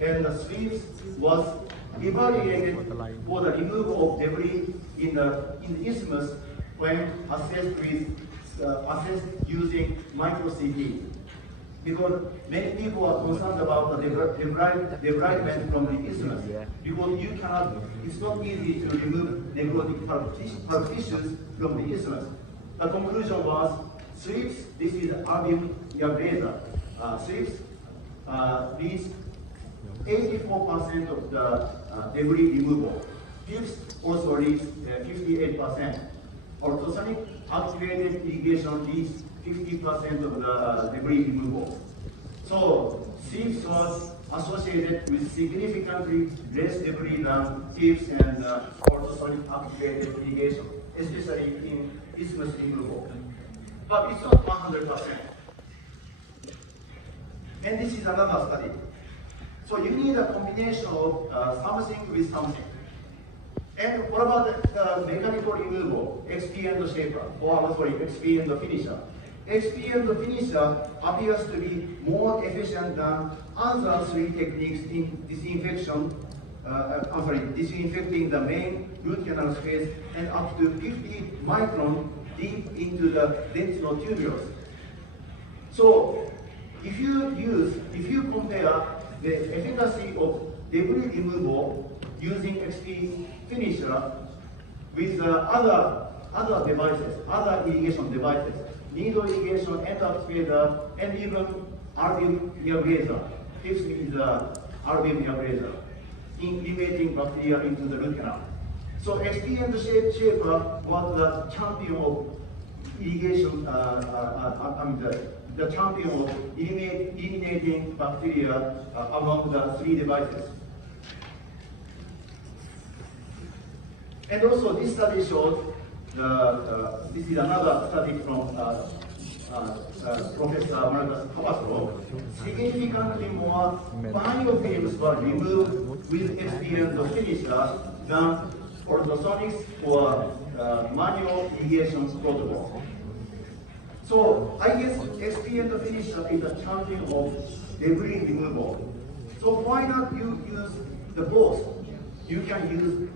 and the sweeps was evaluated for the removal of debris in the isthmus when assessed using micro-CT. Because many people are concerned about the debridement from the isthmus. Because you cannot, it's not easy to remove necrotic pulp tissues from the isthmus. The conclusion was sweeps, this is Arvin Yagreza, sweeps reach 84% of the debris removal. Tubes also reach 58%. Ultrasonic activated irrigation reach 50% of the debris removal. So sieves was associated with significantly less debris than sieves and ultrasonic activated irrigation, especially in isthmus removal. But it's not 100%. And this is another study. So you need a combination of something with something. And what about the mechanical removal, XP and the shaper, or sorry, XP and the finisher? XP and the finisher appears to be more efficient than other three techniques in disinfection. Disinfecting the main root canal space and up to 50 micron deep into the lymph node tumulus. So if you compare the efficacy of debris removal using XP finisher with other devices, other irrigation devices, needle irrigation, end activator, and even Arvin Yagreza, tips is Arvin Yagreza, in eliminating bacteria into the root canal. So XP and the shaper was the champion of irrigation, the champion of eliminating bacteria among the three devices. And also this study showed, this is another study from Professor Marcus Cavazos, significantly more biofilms were removed with XP and the finisher than ultrasonics or manual irrigation protocol. So I guess XP and the finisher is a champion of debris removal. So why not you use the both? You can use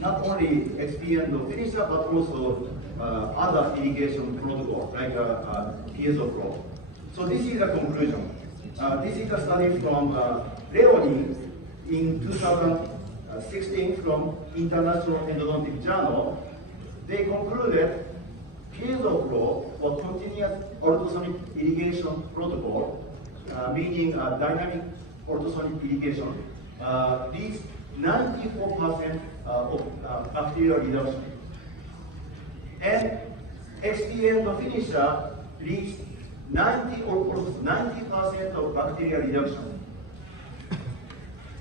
not only XP and the finisher, but also other irrigation protocol like piezo flow. So this is the conclusion. This is a study from Leonie in 2016 from International Endodontic Journal. They concluded piezo flow or continuous ultrasonic irrigation protocol, meaning dynamic ultrasonic irrigation, leads 94% of bacterial reduction. And XP and the finisher reached 90 or almost 90% of bacterial reduction.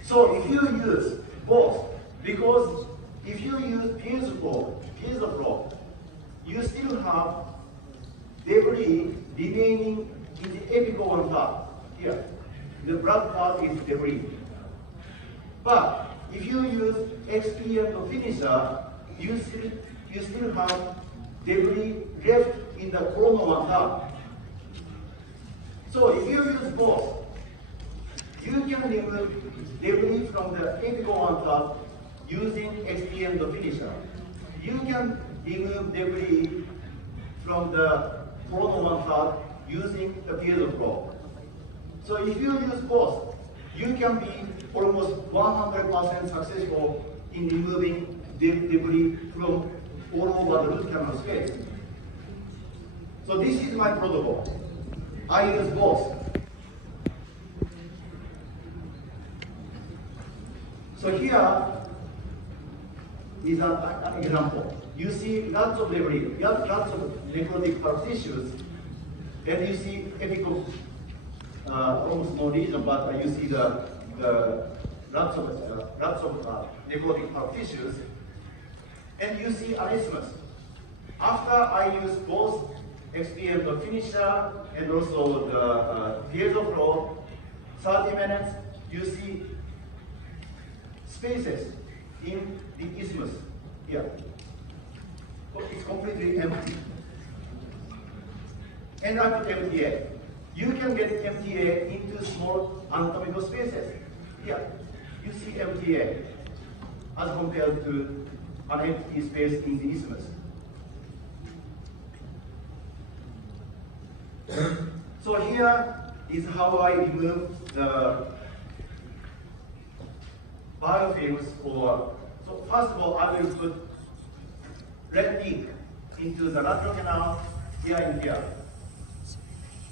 So if you use both, because if you use piezo flow, you still have debris remaining in the apical part. Here, the black part is debris. But if you use XP and the finisher, you still have debris left in the coronal one part. So if you use both, you can remove debris from the apical one part using XP and the finisher. You can remove debris from the coronal one part using the piezo flow. So if you use both, you can be almost 100% successful in removing debris from all over the root canal space. So this is my protocol. I use both. So here is an example. You see lots of debris, lots of necrotic pulp tissues, and you see apical, almost no lesion, but you see the lots of necrotic pulp tissues, and you see anismus. After I use both XP the finisher and also the piezo flow, 30 minutes, you see spaces in the isthmus here. It's completely empty. And I put MTA. You can get MTA into small anatomical spaces. here, you see MTA as compared to an empty space in the isthmus. So here is how I remove the biofilms for, so first of all, I will put red ink into the lateral canal here and here.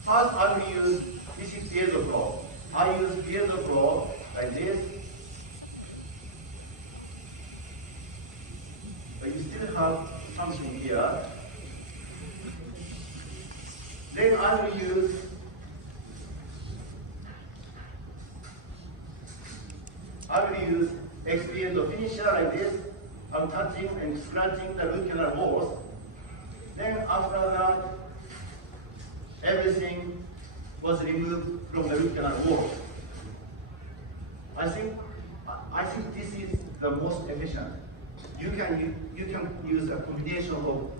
First, I will use, this is piezo probe. I use piezo probe like this. But you still have something here. Then I will use experience of finisher like this. I'm touching and scratching the root canal walls. Then after that, everything was removed from the root canal walls. I think this is the most efficient. You can use a combination of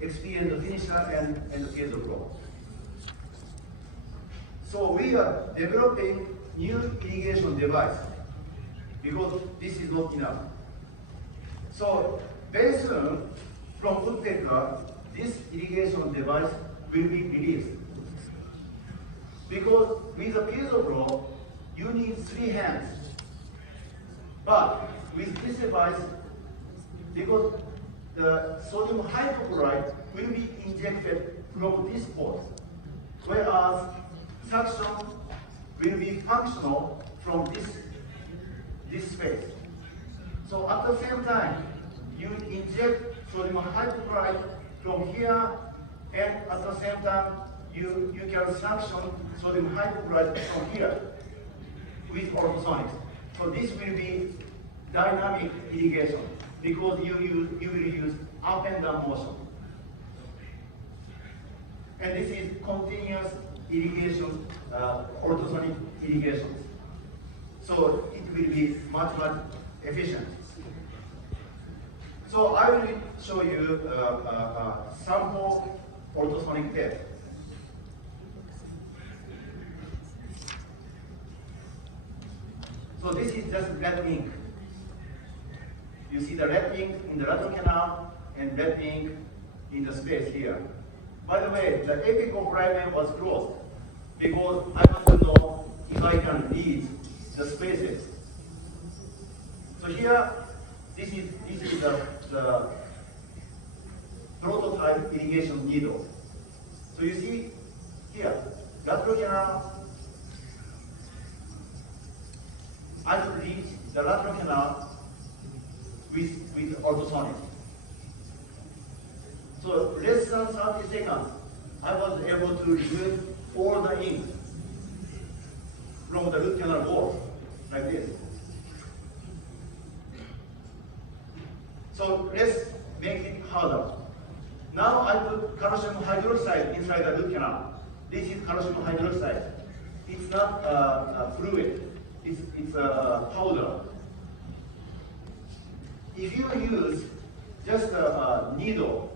experience of finisher and the piezo probe. So we are developing new irrigation device because this is not enough. So very soon, from Woodpecker, this irrigation device will be released. Because with a piezo probe, you need 3 hands. But with this device, because the sodium hypochlorite will be injected from this port, whereas suction will be functional from this space. So at the same time, you inject sodium hypochlorite from here, and at the same time, you can suction sodium hypochlorite from here with orthosonics. So this will be dynamic irrigation because you will use up and down motion. And this is continuous irrigation, orthosonic irrigation. So it will be much efficient. So I will show you sample orthosonic test. So this is just red ink. You see the red ink in the lateral canal and red ink in the space here. By the way, the apical fragment was closed because I want to know if I can read the spaces. So here, this is the prototype irrigation needle. So you see here, lateral canal, I could read the lateral canal with orthosonics. So less than 30 seconds, I was able to remove all the ink from the root canal wall, like this. So let's make it harder. Now I put calcium hydroxide inside the root canal. This is calcium hydroxide. It's not a fluid, it's a powder. If you use just a needle,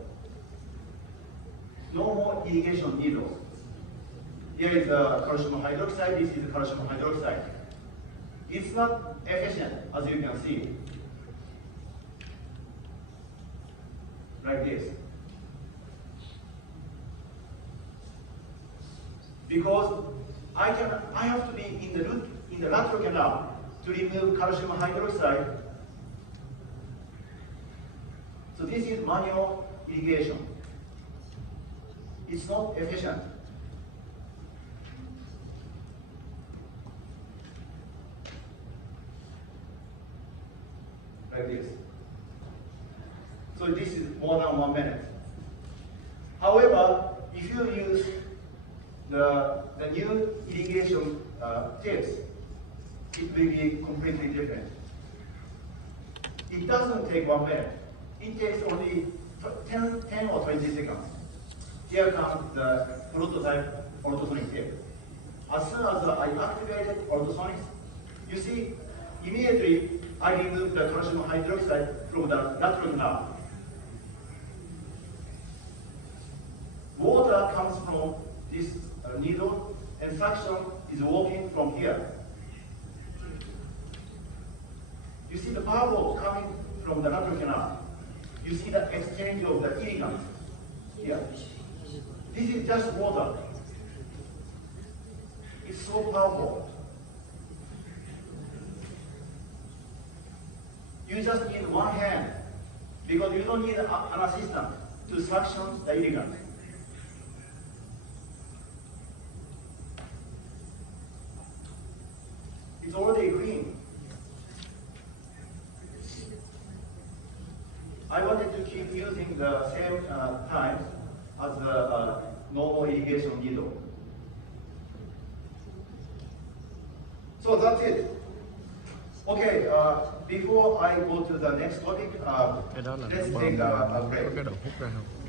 no more irrigation needles. Here is calcium hydroxide, this is calcium hydroxide. It's not efficient, as you can see. Like this. Because I have to be in the lateral canal to remove calcium hydroxide. So this is manual irrigation. It's not efficient. Like this. So this is more than 1 minute. However, if you use the new irrigation tips, it will be completely different. It doesn't take 1 minute. It takes only 10 or 20 seconds. Here comes the prototype orthosonic tip. As soon as I activated orthosonics, you see, immediately I removed the calcium hydroxide from the lateral canal. Water comes from this needle, and suction is walking from here. You see the bubble coming from the lateral canal. You see the exchange of the irrigants here. This is just water. It's so powerful. You just need one hand because you don't need an assistant to suction the irrigant. It's already green. I wanted to keep using the same time as the normal irrigation needle. So that's it. Okay, before I go to the next topic, Cái đó là let's bơm take a có break. cái đầu hút ra không?